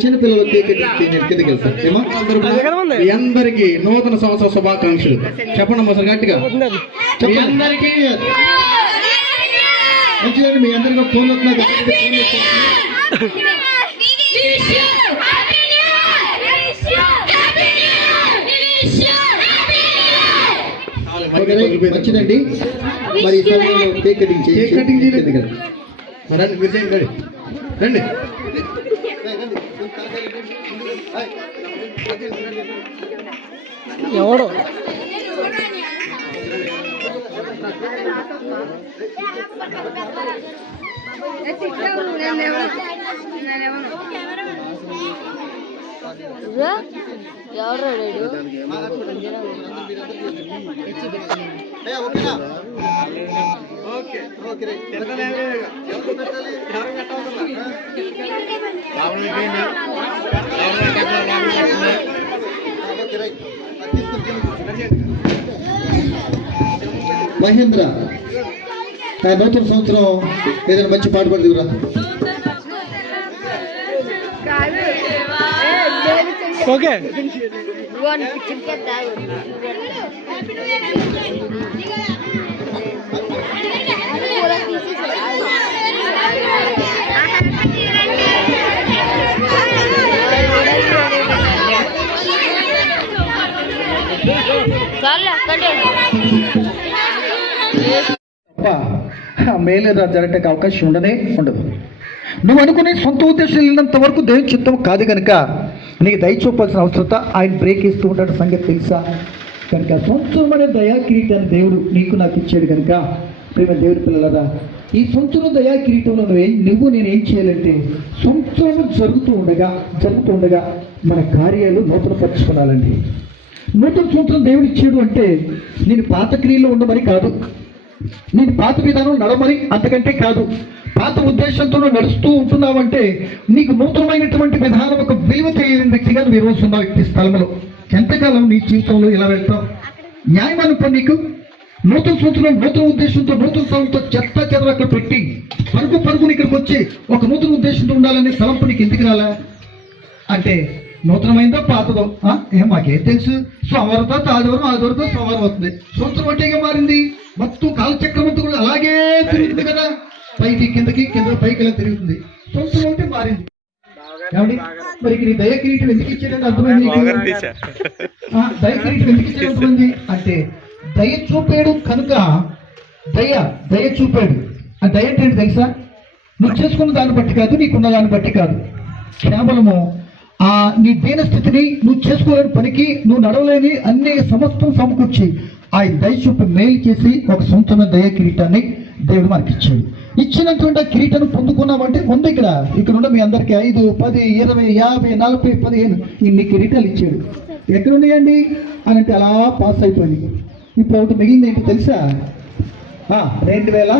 చిన్నపిల్లలు అందరికీ నూతన సంవత్సర శుభాకాంక్షలు చెప్పండి అమ్మా సార్ గట్టిగా. మీ అందరికీ మీ అందరికీ ఫోన్ మంచిదండి. మరి కేక్ కటింగ్ చేయలేదు కదా. రండి మీరు చేయండి, రండి. ఎవడు మహేంద్ర నూతన సంవత్సరం ఏదైనా మంచి పాట పడుతురా. ఓకే మేలు జరగటానికి అవకాశం ఉండదు. నువ్వు అనుకునే సొంత ఉద్దేశం వెళ్ళినంత వరకు దేవుని చిత్తం కాదు కనుక నీకు దయ చూపాల్సిన అవసరత ఆయన బ్రేక్ ఇస్తూ ఉంటాడు సంగతి తెలుసా. కనుక సొంతమైన దయా కిరీటాన్ని దేవుడు నీకు నాకు ఇచ్చాడు కనుక ప్రేమ దేవుడి పిల్లలరా, ఈ సొంతం దయా కిరీటంలో నువ్వు నేనేం చేయాలంటే సొంతం జరుగుతూ ఉండగా మన కార్యాలు నూతనపరచుకోవాలండి. నూతన సంవత్సరం దేవుడు ఇచ్చాడు అంటే నేను పాత క్రియలో ఉండమని కాదు, నేను పాత విధానం నడమని అంతకంటే కాదు. పాత ఉద్దేశంతో నడుస్తూ ఉంటున్నావంటే నీకు నూతనమైనటువంటి విధానం ఒక విలువ తెలియని వ్యక్తిగా నువ్వు ఈరోజు ఉన్న వ్యక్తి స్థలంలో ఎంతకాలం నీ జీవితంలో ఇలా వెళ్తావు? న్యాయం అనుకో. నీకు నూతన సంవత్సరం నూతన ఉద్దేశంతో నూతన స్థలంతో చెత్త చెదర అక్కడ పెట్టి పరుగుని ఇక్కడికి వచ్చి ఒక నూతన ఉద్దేశంతో ఉండాలనే తలంపు నీకు ఎందుకు రాలా అంటే నూతనమైందో పాతదో మాకేం తెలుసు. సోమవారంతో ఆదివారం సోమవారం అవుతుంది. సంవత్సరం ఒకటిగా మారింది. మొత్తం కాలచక్రమంతా కూడా అలాగే తిరుగుతుంది కదా, పైకి కిందకి పైకి ఇలా తిరుగుతుంది. సంవత్సరం ఒకటి మారింది. మరి నీ దయ కిరీటం ఎందుకు ఇచ్చాడంటే అర్థమైంది. దయ కిరీటం ఎందుకు ఇచ్చాడు అర్థమైంది అంటే దయ చూపాడు కనుక దయ చూపాడు. ఆ దయ అంటే తెలుసా, నువ్వు చేసుకున్న దాన్ని బట్టి కాదు, నీకున్న దాన్ని బట్టి కాదు, కేవలము నీ దీన స్థితిని నువ్వు చేసుకోలేని పనికి నువ్వు నడవలేని అన్ని సమస్తం సమకూర్చి ఆయన దయ చూపి మేలు చేసి ఒక సొంతమైన దయ కిరీటాన్ని దేవుడు మనకి ఇచ్చాడు. ఇచ్చినటువంటి ఆ కిరీటాన్ని పొందుకున్నామంటే ఉంది. ఇక్కడ ఉన్న మీ అందరికీ 5, 10, 20, 50, 40, 15 ఇన్ని కిరీటాలు ఇచ్చాడు. ఎక్కడ ఉన్నాయండి అని అంటే అలా పాస్ అయిపోయింది. ఇప్పుడు ఒకటి మిగిలింది ఏంటి తెలుసా? 2000